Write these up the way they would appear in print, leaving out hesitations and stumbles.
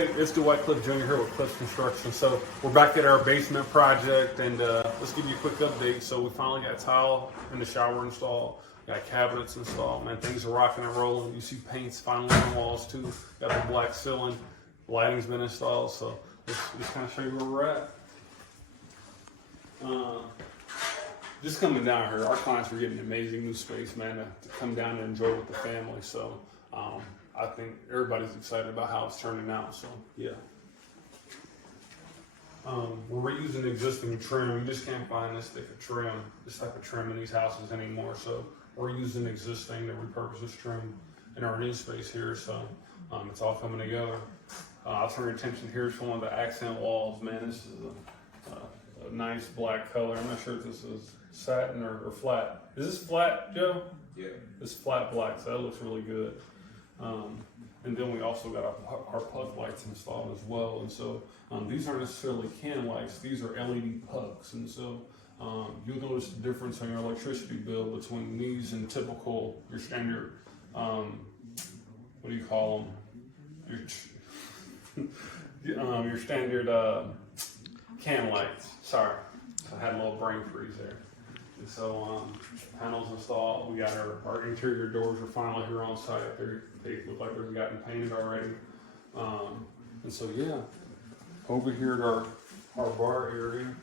It's Dwight Cliff Jr. here with Cliff Construction. So we're back at our basement project, and let's give you a quick update. So we finally got tile in the shower installed, got cabinets installed. Man, things are rocking and rolling. You see paints finally on the walls too. Got the black ceiling, lighting's been installed. So let's kind of show you where we're at. Just coming down here, our clients were getting amazing new space, man, to come down and enjoy with the family. So I think everybody's excited about how it's turning out. So yeah, we're reusing existing trim. We just can't find this thick of trim, this type of trim in these houses anymore. So we're using existing to repurpose this trim in our new space here. So it's all coming together. I'll turn your attention here to one of the accent walls. Man, this is a nice black color. I'm not sure if this is satin or flat. Is this flat, Joe? Yeah. It's flat black, so that looks really good. And then we also got our plug lights installed as well. And so these aren't necessarily can lights, these are LED plugs. And so you'll notice the difference on your electricity bill between these and typical, your standard, what do you call them? Your standard can lights. Sorry, I had a little brain freeze there. And so panels installed. We got our interior doors are finally here on site. They look like they've gotten painted already. And so yeah, over here at our bar area.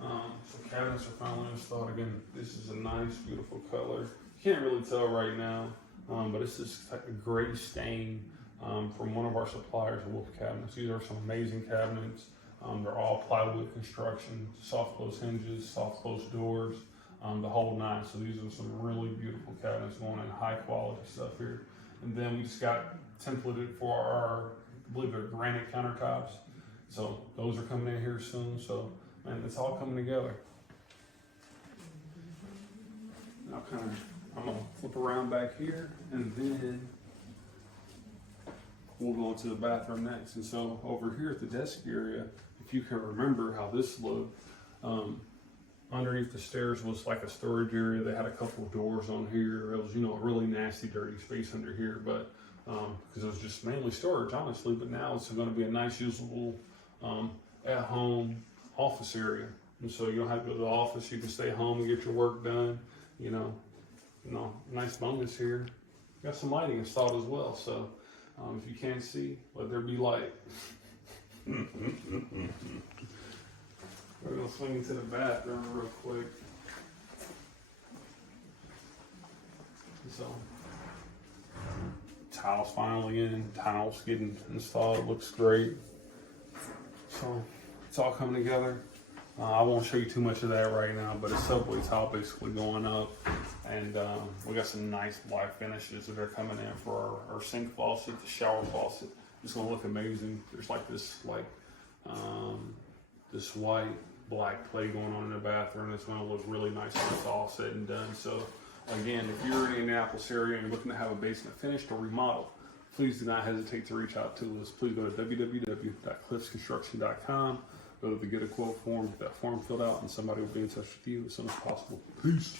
So cabinets are finally installed. Again, this is a nice, beautiful color. You can't really tell right now, but it's this type of gray stain from one of our suppliers of Wolf cabinets. These are some amazing cabinets. They're all plywood construction, soft close hinges, soft close doors, the whole nine. So these are some really beautiful cabinets going in, high quality stuff here. And then we just got templated for our, I believe they're granite countertops. So those are coming in here soon. So man, it's all coming together. Now I'm gonna flip around back here, and then we'll go into the bathroom next. And so over here at the desk area, if you can remember how this looked, underneath the stairs was like a storage area. They had a couple of doors on here. It was, a really nasty, dirty space under here, but because it was just mainly storage, honestly. But now it's going to be a nice, usable, at-home office area. And so you don't have to go to the office. You can stay home and get your work done. Nice bonus here. Got some lighting installed as well. So if you can't see, let there be light. We're gonna swing into the bathroom real quick. So, tiles finally in, tiles getting installed, looks great. So, it's all coming together. I won't show you too much of that right now, but it's subway tile basically going up. And we got some nice black finishes that are coming in for our sink faucet, the shower faucet. It's gonna look amazing. There's like this this white black clay going on in the bathroom. It's gonna look really nice when it's all said and done. So again, if you're in the Indianapolis area and you're looking to have a basement finished or remodel, please do not hesitate to reach out to us. Please go to www.cliffsconstruction.com. Go to the get a quote form, get that form filled out, and somebody will be in touch with you as soon as possible. Peace.